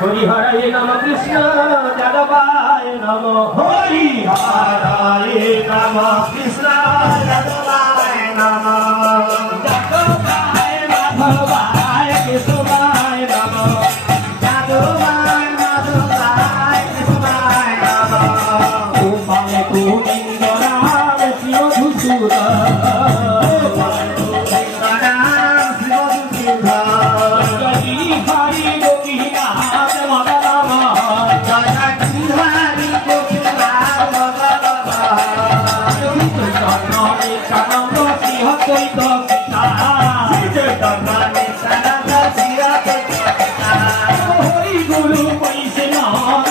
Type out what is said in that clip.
হরিহরায় নম কৃষ্ণ যাদবায় নম হরিহরায় নম কৃষ্ণ যাদবায় নম যাদবায় মাধবায় কেশবায় নম যাদবায় মাধবায় কেশবায় নম গোপাল গোবিন্দ রাম শিবধূসূদন গোপাল গোবিন্দ রাম শিবধূসূদন হরি গোপীনাথ মদন জয় হরি গোপীনাথ মদন নিত্যানন্দ শ্রী অদ্বৈত সীতা নিত্যানন্দ শ্রী অদ্বৈত সীতা হরি গুরু বৈষ্ণব